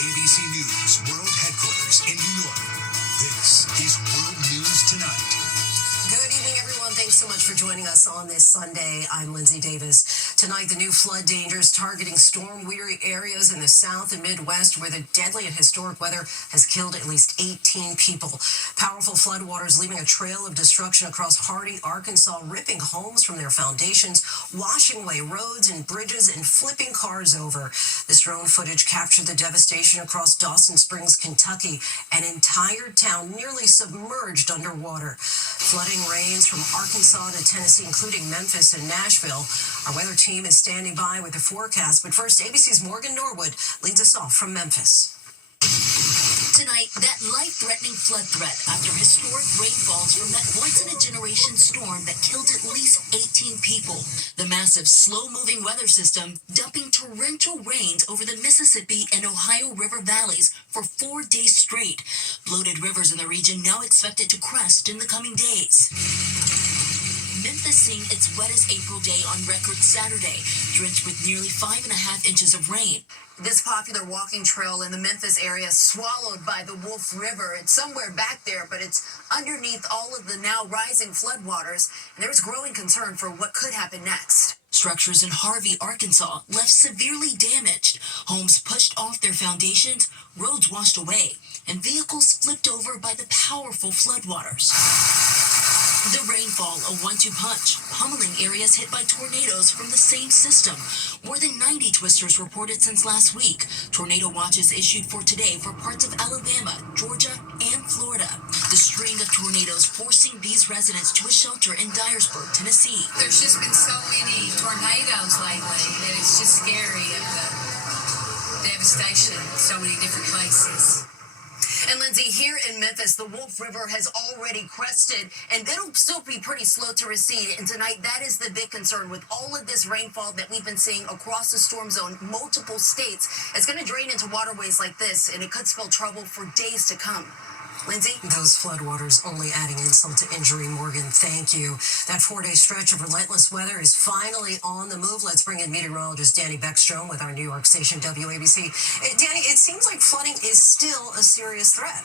ABC News World Headquarters in New York, this is World News Tonight. Good evening, everyone. Thanks so much for joining us on this Sunday. I'm Lindsay Davis. Tonight, the new flood dangers targeting storm-weary areas in the South and Midwest where the deadly and historic weather has killed at least 18 people. Powerful floodwaters leaving a trail of destruction across Hardy, Arkansas, ripping homes from their foundations, washing away roads and bridges, and flipping cars over. This drone footage captured the devastation across Dawson Springs, Kentucky. An entire town nearly submerged underwater. Flooding rains from Arkansas to Tennessee, including Memphis and Nashville. Our weather team is standing by with the forecast, but first, ABC's Morgan Norwood leads us off from Memphis. Tonight, that life-threatening flood threat after historic rainfalls from that once-in-a-generation storm that killed at least 18 people. The massive, slow-moving weather system dumping torrential rains over the Mississippi and Ohio River valleys for 4 days straight. Bloated rivers in the region now expected to crest in the coming days. Memphis seeing its wettest April day on record Saturday, drenched with nearly 5.5 inches of rain. This popular walking trail in the Memphis area swallowed by the Wolf River. It's somewhere back there, but it's underneath all of the now rising floodwaters, and there's growing concern for what could happen next. Structures in Harvey, Arkansas, left severely damaged. Homes pushed off their foundations, roads washed away, and vehicles flipped over by the powerful floodwaters. The rainfall, a 1-2 punch, pummeling areas hit by tornadoes from the same system. More than 90 twisters reported since last week. Tornado watches issued for today for parts of Alabama, Georgia, and Florida. The string of tornadoes forcing these residents to a shelter in Dyersburg, Tennessee. There's just been so many tornadoes lately that it's just scary of the devastation in so many different places. And Lindsay, here in Memphis, the Wolf River has already crested, and it'll still be pretty slow to recede. And tonight, that is the big concern with all of this rainfall that we've been seeing across the storm zone, multiple states. It's going to drain into waterways like this, and it could spell trouble for days to come. Lindsay? Those floodwaters only adding insult to injury. Morgan, thank you. That 4-day stretch of relentless weather is finally on the move. Let's bring in meteorologist Danny Beckstrom with our New York station WABC. Danny, it seems like flooding is still a serious threat.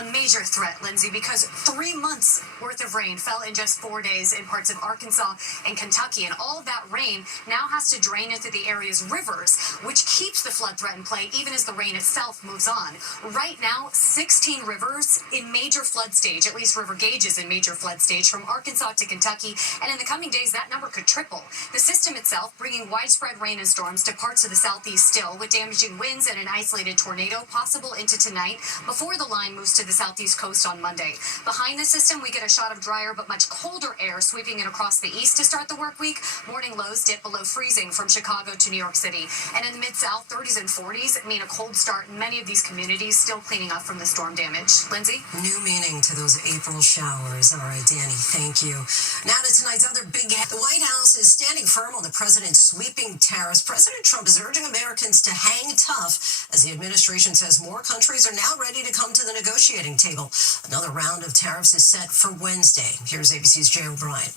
A major threat, Lindsay, because 3 months worth of rain fell in just 4 days in parts of Arkansas and Kentucky. And all of that rain now has to drain into the area's rivers, which keeps the flood threat in play even as the rain itself moves on. Right now, 16 rivers in major flood stage, at least river gauges in major flood stage from Arkansas to Kentucky. And in the coming days, that number could triple. The system itself bringing widespread rain and storms to parts of the southeast still, with damaging winds and an isolated tornado possible into tonight before the line moves to the southeast coast on Monday. Behind the system, we get a shot of drier but much colder air sweeping in across the east to start the work week. Morning lows dip below freezing from Chicago to New York City. And in the mid-south, 30s and 40s mean a cold start in many of these communities still cleaning up from the storm damage. Lindsay? New meaning to those April showers. All right, Danny, thank you. Now to tonight's other big head. The White House is standing firm on the president's sweeping tariffs. President Trump is urging Americans to hang tough as the administration says more countries are now ready to come to the negotiating table. Another round of tariffs is set for Wednesday. Here's ABC's Jay O'Brien.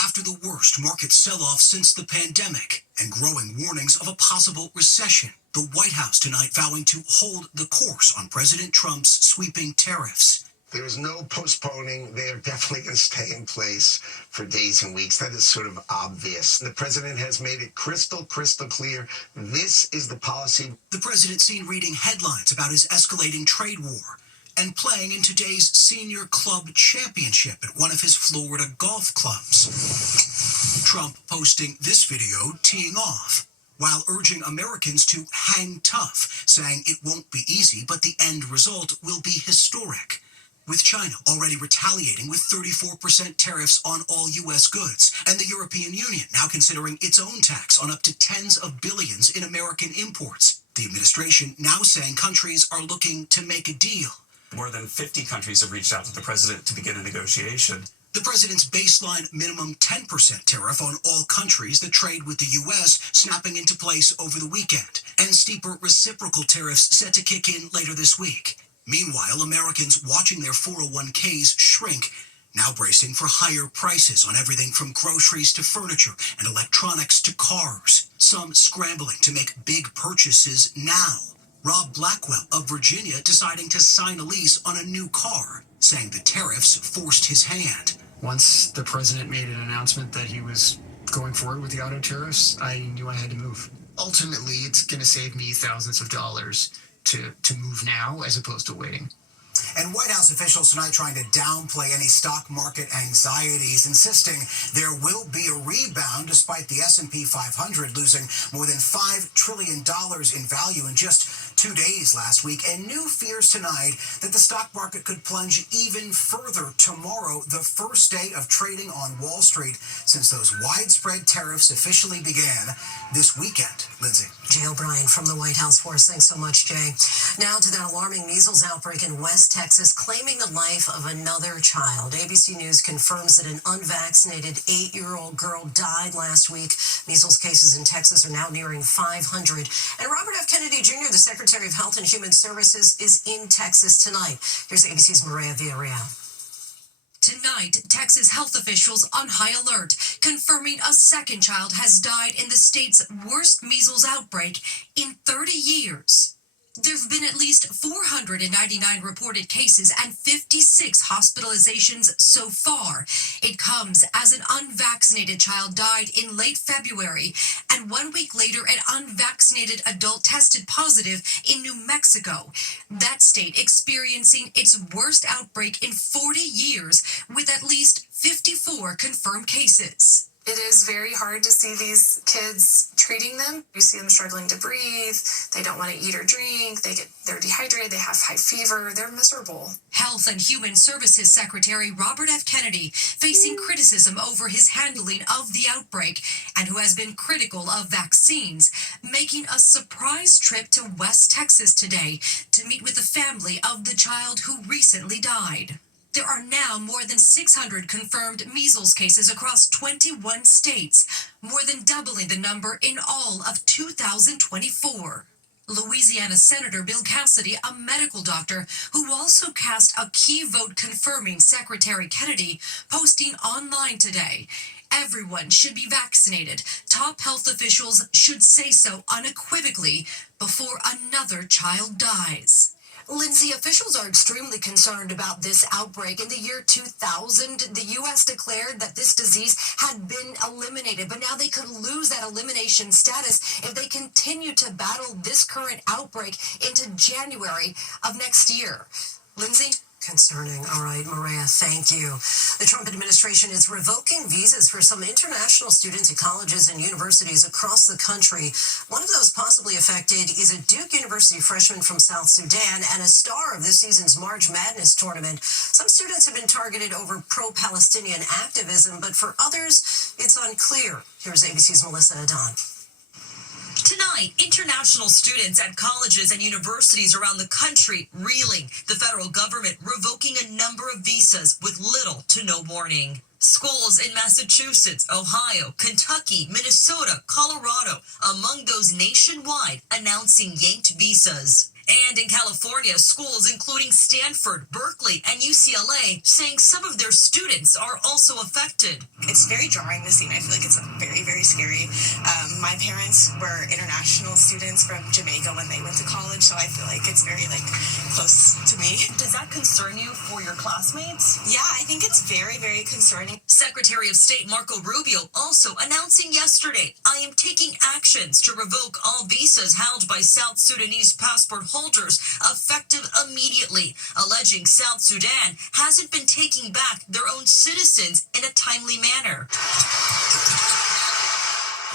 After the worst market sell-off since the pandemic and growing warnings of a possible recession, the White House tonight vowing to hold the course on President Trump's sweeping tariffs. There's no postponing. They are definitely going to stay in place for days and weeks. That is sort of obvious. The president has made it crystal clear. This is the policy. The president seen reading headlines about his escalating trade war and playing in today's senior club championship at one of his Florida golf clubs. Trump posting this video teeing off while urging Americans to hang tough, saying it won't be easy, but the end result will be historic. With China already retaliating with 34% tariffs on all U.S. goods, and the European Union now considering its own tax on up to tens of billions in American imports. The administration now saying countries are looking to make a deal. More than 50 countries have reached out to the president to begin a negotiation. The president's baseline minimum 10% tariff on all countries that trade with the U.S. snapping into place over the weekend, and steeper reciprocal tariffs set to kick in later this week. Meanwhile, Americans watching their 401ks shrink, now bracing for higher prices on everything from groceries to furniture and electronics to cars. some scrambling to make big purchases now. Rob Blackwell of Virginia deciding to sign a lease on a new car, saying the tariffs forced his hand. Once the president made an announcement that he was going forward with the auto tariffs, I knew I had to move. Ultimately, it's going to save me thousands of dollars to move now as opposed to waiting. And White House officials tonight trying to downplay any stock market anxieties, insisting there will be a rebound despite the S&P 500 losing more than $5 trillion in value in just 2 days last week, and new fears tonight that the stock market could plunge even further tomorrow, the first day of trading on Wall Street since those widespread tariffs officially began this weekend. Lindsay. Jay O'Brien from the White House for us. Thanks so much, Jay. Now to that alarming measles outbreak in West Texas, claiming the life of another child. ABC News confirms that an unvaccinated 8-year-old girl died last week. Measles cases in Texas are now nearing 500. And Robert F. Kennedy Jr., the Secretary of Health and Human Services, is in Texas tonight. Here's ABC's Maria Villarreal. Tonight, Texas health officials on high alert, confirming a second child has died in the state's worst measles outbreak in 30 years. There have been at least 499 reported cases and 56 hospitalizations so far. It comes as an unvaccinated child died in late February, and 1 week later, an unvaccinated adult tested positive in New Mexico. That state experiencing its worst outbreak in 40 years, with at least 54 confirmed cases. It is very hard to see these kids treating them. You see them struggling to breathe. They don't want to eat or drink. They're dehydrated. They have high fever. They're miserable. Health and Human Services Secretary Robert F. Kennedy facing criticism over his handling of the outbreak and who has been critical of vaccines, making a surprise trip to West Texas today to meet with the family of the child who recently died. There are now more than 600 confirmed measles cases across 21 states, more than doubling the number in all of 2024. Louisiana Senator Bill Cassidy, a medical doctor who also cast a key vote confirming Secretary Kennedy, posting online today, "Everyone should be vaccinated. Top health officials should say so unequivocally before another child dies." Lindsay, officials are extremely concerned about this outbreak. In the year 2000, the U.S. declared that this disease had been eliminated, but now they could lose that elimination status if they continue to battle this current outbreak into January of next year. Lindsay? Concerning. All right, Maria, thank you. The Trump administration is revoking visas for some international students at colleges and universities across the country. One of those possibly affected is a Duke University freshman from South Sudan and a star of this season's March Madness tournament. Some students have been targeted over pro-Palestinian activism, but for others, it's unclear. Here's ABC's Melissa Adon. Tonight, international students at colleges and universities around the country reeling. The federal government revoking a number of visas with little to no warning. Schools in Massachusetts, Ohio, Kentucky, Minnesota, Colorado, among those nationwide announcing yanked visas. And in California, schools including Stanford, Berkeley, and UCLA saying some of their students are also affected. It's very jarring to see, and I feel like it's very, very scary. My parents were international students from Jamaica when they went to college, so I feel like it's very, close to me. Does that concern you for your classmates? Yeah, I think it's very, very concerning. Secretary of State Marco Rubio also announcing yesterday, "I am taking actions to revoke all visas held by South Sudanese passport holders effective immediately," alleging South Sudan hasn't been taking back their own citizens in a timely manner.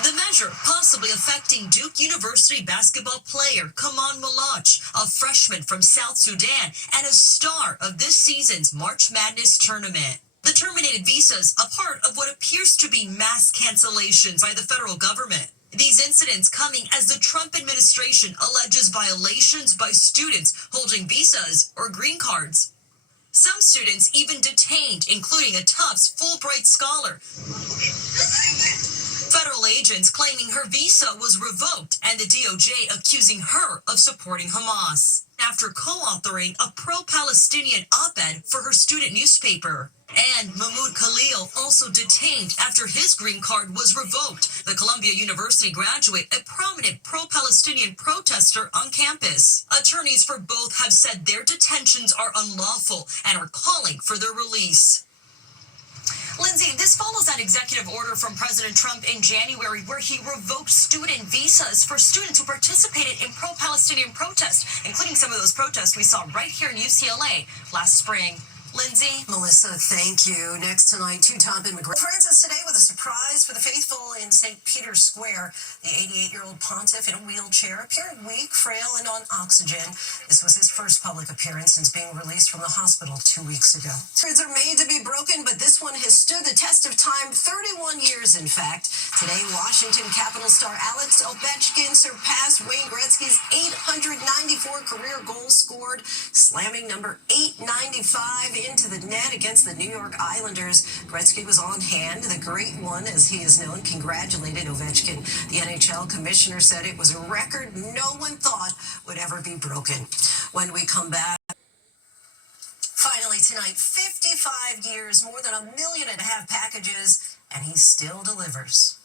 The measure possibly affecting Duke University basketball player Kaman Malach, a freshman from South Sudan and a star of this season's March Madness tournament. The terminated visas, a part of what appears to be mass cancellations by the federal government. These incidents coming as the Trump administration alleges violations by students holding visas or green cards. Some students even detained, including a Tufts Fulbright scholar. Federal agents claiming her visa was revoked and the DOJ accusing her of supporting Hamas after co-authoring a pro-Palestinian op-ed for her student newspaper. And Mahmoud Khalil also detained after his green card was revoked. The Columbia University graduate, a prominent pro-Palestinian protester on campus. Attorneys for both have said their detentions are unlawful and are calling for their release. Lindsay, this follows that executive order from President Trump in January where he revoked student visas for students who participated in pro-Palestinian protests, including some of those protests we saw right here in UCLA last spring. Lindsay? Melissa, thank you. Next tonight, two-time immigrant Francis today with a surprise for the faithful in St. Peter's Square. The 88-year-old pontiff in a wheelchair appeared weak, frail, and on oxygen. This was his first public appearance since being released from the hospital 2 weeks ago. Records are made to be broken, but this one has stood the test of time, 31 years, in fact. Today, Washington Capitol star Alex Ovechkin surpassed Wayne Gretzky's 894 career goals scored, slamming number 895 into the net against the New York Islanders. Gretzky was on hand. The Great One, as he is known, congratulated Ovechkin. The NHL commissioner said it was a record no one thought would ever be broken. When we come back, finally tonight, 55 years, more than 1.5 million packages, and he still delivers.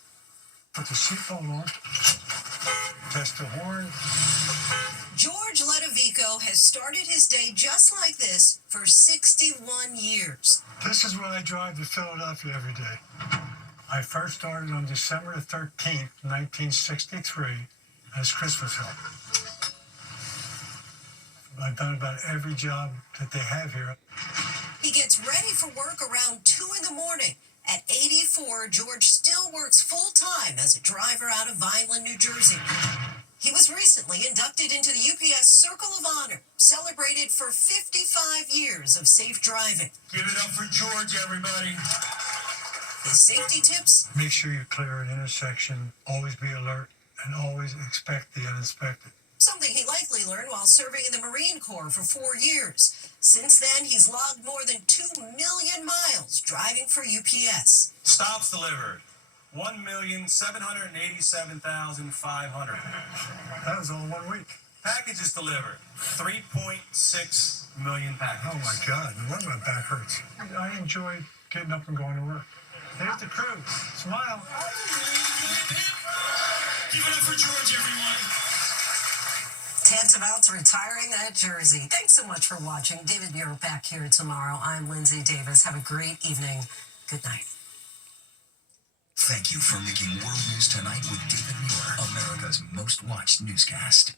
Put the seatbelt on, test the horn. George Ludovico has started his day just like this for 61 years. This is what I drive to Philadelphia every day. I first started on December 13th, 1963 as Christmas help. I've done about every job that they have here. He gets ready for work around 2 in the morning. At 84, George still works full-time as a driver out of Vineland, New Jersey. He was recently inducted into the UPS Circle of Honor, celebrated for 55 years of safe driving. Give it up for George, everybody. His safety tips? Make sure you clear an intersection, always be alert, and always expect the unexpected. Something he likely learned while serving in the Marine Corps for 4 years. Since then, he's logged more than 2 million miles driving for UPS. Stops delivered, 1,787,500. That was all 1 week. Packages delivered, 3.6 million packages. Oh my God, no wonder my back hurts. I enjoy getting up and going to work. There's the crew. Smile. Give it up for George, everyone. Tantamount to retiring that jersey. Thanks so much for watching. David Muir back here tomorrow. I'm Lindsay Davis. Have a great evening. Good night. Thank you for making World News Tonight with David Muir, America's most watched newscast.